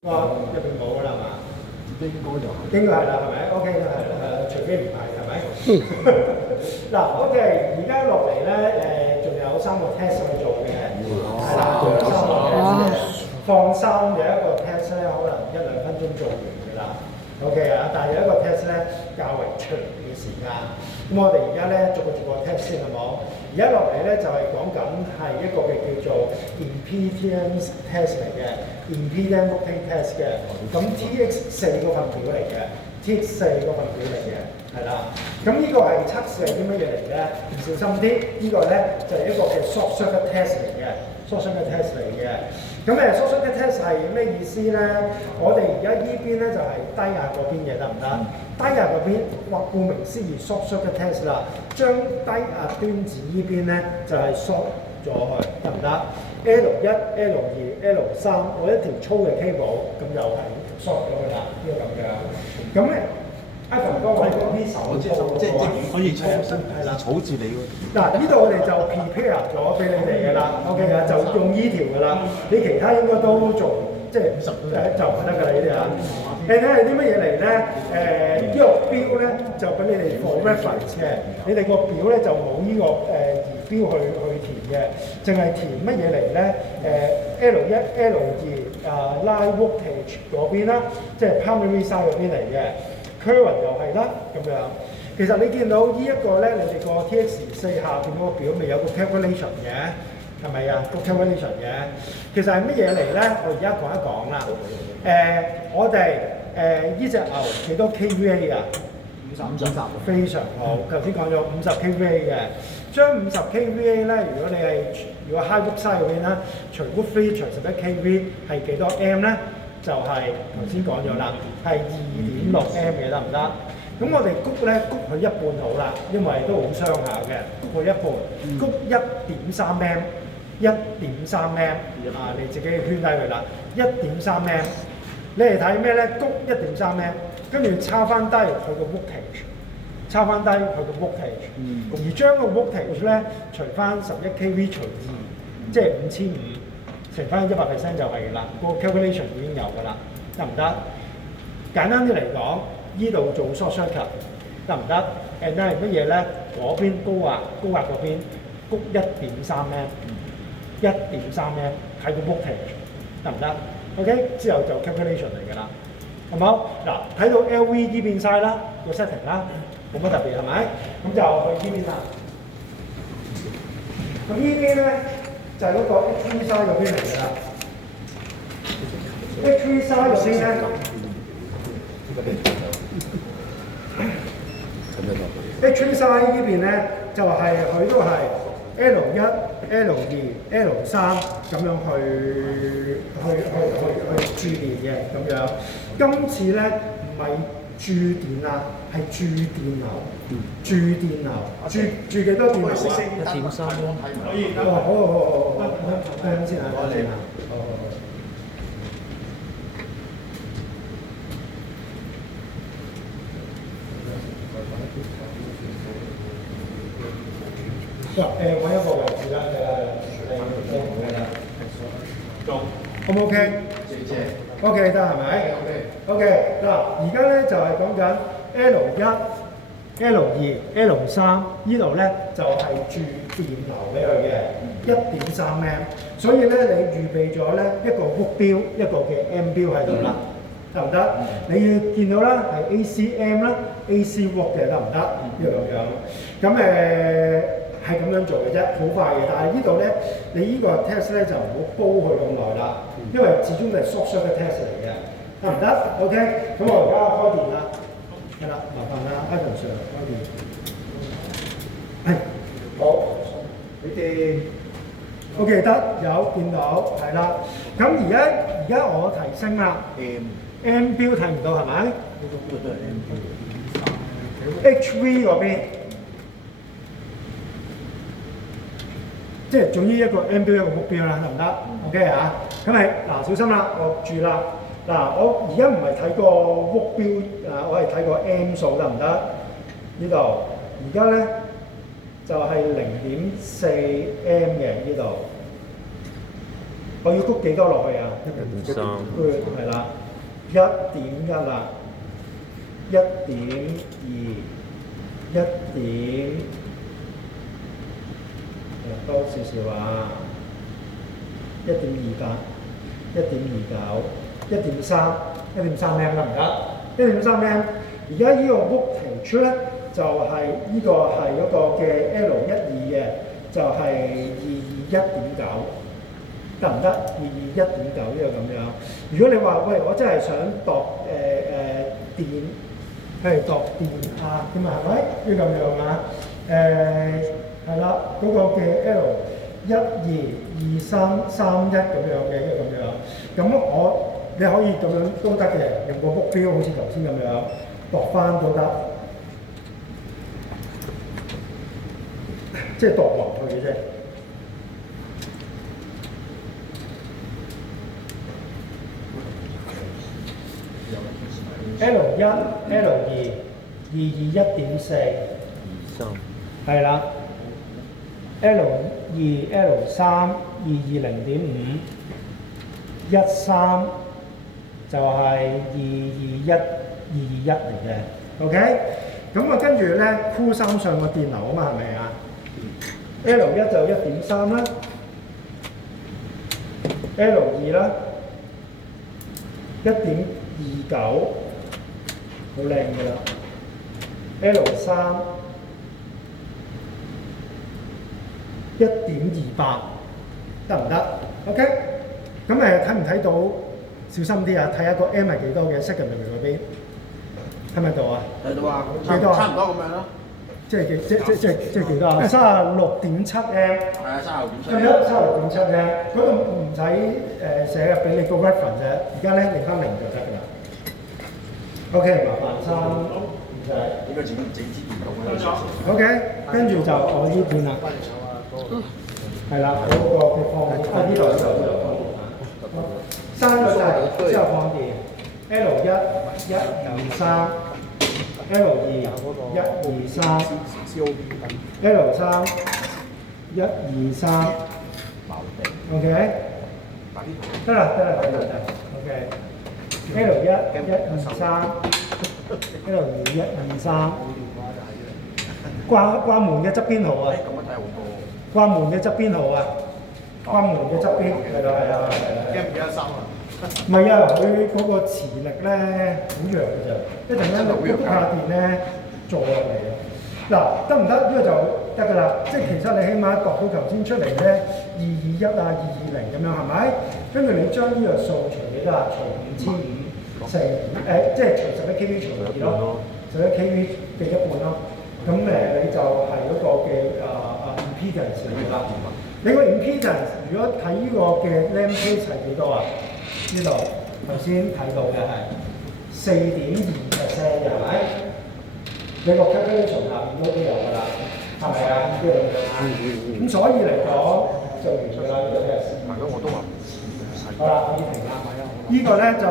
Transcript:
入邊冇㗎啦嘛？應該就係。應該係啦，係咪？OK 啦，係啦，除非唔係，係咪？嗱，OK，而家落嚟咧，仲有3個 test 去做嘅，係啦，仲有3個 test 嘅。放心，有一個 test 咧，可能1-2分鐘做完㗎啦。OK 啊，但係有一個 test 咧較為長嘅時間。咁我哋而家咧逐個test 先，好冇？而家落嚟咧就係講緊係一個嘅叫做 impedance test 嚟嘅 ，impedance looking test 嘅。咁 TX 4個份表嚟嘅 ，TX 4個份表嚟嘅，係啦。咁呢個係測試係啲乜嘢嚟嘅？小心啲，呢個咧就係一個嘅 short circuit test 嚟嘅 ，short circuit test 嚟嘅。咁short circuit test 係咩意思咧？我哋而家呢邊咧就係低壓嗰邊嘅，得唔得？低壓嗰邊，顧名思義 short circuit test 啦，將低壓端子呢邊咧就係 short 咗去，得唔得 ？L1、L2、L3，我一條粗嘅 cable，咁就係 short 咗佢啦，呢個咁樣。咁咧，Ivan 哥，我哋講啲手即係可以係啦，草字你嗰嗱，呢度我哋就 prepare 咗俾你哋㗎啦 ，OK 啊，就用呢條㗎啦，你其他應該都做，即係就唔得㗎啦呢啲啊。你睇係啲乜嘢嚟咧？呢個表咧就俾你哋 for reference 嘅，你哋個表咧就冇呢個儀表去填嘅，淨係填乜嘢嚟咧？L1、L2 line voltage 嗰邊啦，即係 primary side 嗰邊嚟嘅 current 又係啦，咁樣。其實你見到呢一個咧，你哋個 TX4下邊嗰個表未有個 calculation 嘅，係咪啊？個 calculation 嘅，其實係乜嘢嚟咧？我而家講一講啦。我哋呢隻牛幾多 kVA 啊？50，非常好。頭先講咗50 kVA 嘅，將50 kVA 咧，如果 high voltage side 嗰邊啦，除 √3 除11 kV 係幾多 M 咧？就係頭先講咗啦，係2.6 M 嘅，得唔得？咁我哋谷咧谷佢一半好啦，因為都好傷下嘅，谷佢一半，谷1.3 M， 1.3 M 啊，你自己圈低佢啦，1.3 M。你嚟睇咩咧？谷1.3 M， 跟住抄翻低佢個 voltage， 抄翻低佢個 voltage，而將個 voltage 咧除翻11 kV 除2，即係5500，乘翻100% 就係啦。個 calculation 已經有㗎啦，得唔得？簡單啲嚟講，呢度做 short circuit 得唔得？and 係乜嘢咧？嗰邊高壓嗰邊谷1.3 M， 1.3 M 係個 voltage， 得唔得？ OK， 之後就 calculation 嚟㗎啦，係冇？嗱，睇到 LV 呢邊晒啦，個 setting 啦，冇乜特別係咪？咁就去呢邊啦。咁呢邊咧就係嗰個 HV side 嗰邊嚟㗎啦。HV side 嗰邊咧，HV side 呢邊咧就係佢都係 L1、L2、L3 咁樣去注電嘅咁樣。今次咧唔係注電啊，係注電流。注電流，注幾多電流啊？1.3。可以。好，聽先啊，我先啊。揾一個位置啦，好唔 OK？ OK 得係咪 ？OK 嗱，而家咧就係講緊 L1、L2、L3 呢度咧就係注電流俾佢嘅1.3 M， 所以咧你預備咗咧一個鈷標一個嘅 M 標喺度啦，得唔得？你要見到啦係 ACM 啦 ，AC 鈷嘅得唔得？呢個咁樣，咁係咁樣做嘅啫，好快嘅。但係呢度咧，你呢個 test 咧就唔好煲佢咁耐啦，因為始終都係 short circuit test 嚟嘅，得唔得 ？OK， 咁我而家開電啦，係啦，麻煩啦 ，Ivan Sir 開電。係，好，你哋 OK 得，有見到，係啦。咁而家我提升啦 ，M 標睇唔到係咪？呢個都係 M 標。HV 嗰邊。即係總之一個 M 標一個鈷標啦，得唔得 ？OK 啊，咁係嗱小心啦，我住啦。嗱，我而家唔係睇個鈷標我係睇個 M 數得唔得？呢度而家咧就係0.4 M 嘅呢度。我要谷幾多落去啊1.3？Good 係啦，1.1啦，1.2，1點多少少啊，1.28，1.29，1.3，1.3 M 得唔得？1.3 M，而家呢個 voltage 出咧就係呢個係嗰個嘅 L12嘅，就係221.9。得唔得？221.9呢個咁樣。如果你話喂，我真係想度電，譬如度電壓咁啊，係咪？要咁樣啊？係啦，嗰個嘅 L122331咁樣嘅，呢個咁樣。咁你可以咁樣都得嘅，用個 book 標好似頭先咁樣度翻都得，即係度落去嘅啫。L1、L2、221.4，係啦。L2、L3、220.5、13就係221嚟嘅。OK，咁啊跟住咧，Q3上個電流啊嘛，係咪啊？L1就1.3啦，L2啦1.29。好靚㗎啦 ，L3 1.28得唔得 ？OK， 咁睇唔睇到？小心啲啊！睇下個 M 係幾多嘅 secondary 嗰邊，睇唔睇到啊？睇到啊，幾多啊？差唔多咁樣咯。即係幾多啊？36.7 M。係啊，36.7。係咪36.7 M？嗰度唔使寫嘅，俾你個 reference 啫。而家咧你翻0就得㗎啦。OK， 麻煩3唔使。呢個整支電筒啊。OK， 跟住就我呢邊啦。係啦，嗰個嘅放電，呢度放電。刪咗掣之後放電。L1 123 L2 123 L3 123 OK， 得啦。OK。L1 123 L2 123，關門嘅側邊號啊！關門嘅側邊號啊！關門嘅側邊係啦。記唔記得3啊？唔係啊，佢嗰個磁力咧好弱嘅啫，一陣間谷下電咧坐落嚟啊！嗱，得唔得？呢個就得㗎啦。即係其實你起碼度到頭先出嚟咧221啊220咁樣係咪？跟住你將呢個數除幾多啊？除5500乘即係除11 kV 除2咯，11 kV 嘅一半咯。咁你就係嗰個嘅impedance 嚟㗎啦。你個 impedance 如果睇呢個嘅 lamp case 係幾多啊？呢度頭先睇到嘅係4.2%嘅係咪？你個 calculation 下邊都有㗎啦，係咪啊？咁所以嚟講就完咗啦呢個 test。係咯，我都話唔使。好啦，可以停啦。呢個咧就係